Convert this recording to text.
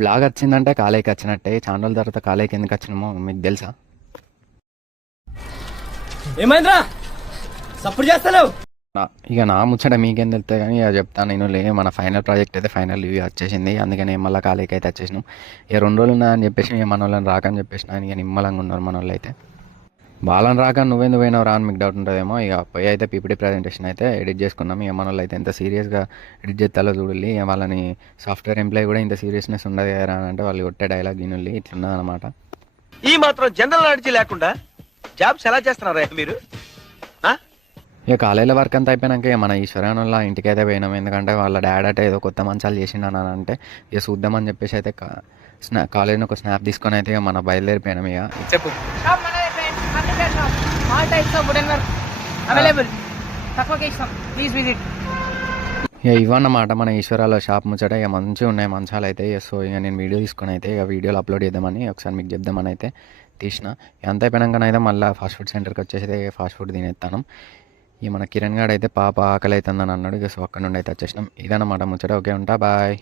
Blog వచ్చిందంటే కాలేకి వచ్చినట్టే. చాలా రోజుల తర్వాత కాలేకి ఎందుకు వచ్చినామో మీకు తెలుసా? ఏమైందిరా సప్పుడు చేస్తలేవు? ఇక నా ముచ్చట మీకేం తెలుస్తుంది కానీ ఇక చెప్తాను నేను. మన ఫైనల్ ప్రాజెక్ట్ అయితే ఫైనల్ రివ్యూ వచ్చేసింది. అందుకని మళ్ళీ కాలేకి అయితే వచ్చేసినాం. ఇక 2 రోజులు ఉన్నాయని చెప్పేసి ఇక మన వాళ్ళని రాకని చెప్పేసిన. ఇక నిమ్మలంగా ఉన్నారు మన వాళ్ళు అయితే. వాళ్ళని రాక నువ్వెందుకు పోయినావు రా అని మీకు డౌట్ ఉంటుందేమో. ఇక పోయి అయితే పీపీటీ ప్రజెంటేషన్ అయితే ఎడిట్ చేసుకున్నాం. ఇక మన వాళ్ళు అయితే ఎంత సీరియస్గా ఎడిట్ చేస్తాలో చూడాలి. ఇక వాళ్ళని సాఫ్ట్వేర్ ఎంప్లాయీ కూడా ఇంత సీరియస్నెస్ ఉండదు కదా అని అంటే వాళ్ళు కొట్టే డైలాగ్ వినుల్లి ఇట్లున్నది అనమాట. ఈ మాత్రం జనరల్ నాలెడ్జ్ లేకుండా జాబ్స్ ఎలా చేస్తున్నారా మీరు? ఇక కాలేజీలో వర్క్ అంతా అయిపోయినాక ఇక మన ఈశ్వరాన్ వాళ్ళ ఇంటికి అయితే పోయినాం. ఎందుకంటే వాళ్ళ డాడ్ అంటే ఏదో కొత్త మంచాలు చేసిండు అని అంటే ఇక చూద్దామని చెప్పేసి అయితే కాలేజీని ఒక స్నాప్ తీసుకొని అయితే ఇక మన బయలుదేరిపోయినాం. ఇక చెప్పు. ఇక ఇవన్నమాట మన ఈశ్వరాల షాప్ ముచ్చట. ఇక మంచిగా ఉన్నాయి మంచాలు అయితే. సో ఇక నేను వీడియో తీసుకొని అయితే ఇక వీడియోలో అప్లోడ్ చేద్దామని ఒకసారి మీకు చెప్దామని అయితే తీసిన. ఎంత అయిపోయినాకనైతే మళ్ళీ ఫాస్ట్ ఫుడ్ సెంటర్కి వచ్చేసి ఫాస్ట్ ఫుడ్ తినేస్తాను. ఇక మన కిరణ్ గారు అయితే పాప ఆకలి అవుతుందని అన్నాడు. ఇక సో అక్కడ నుండి అయితే వచ్చేసినాం. ఇదన్నమాట ముచ్చట. ఓకే ఉంటా, బాయ్.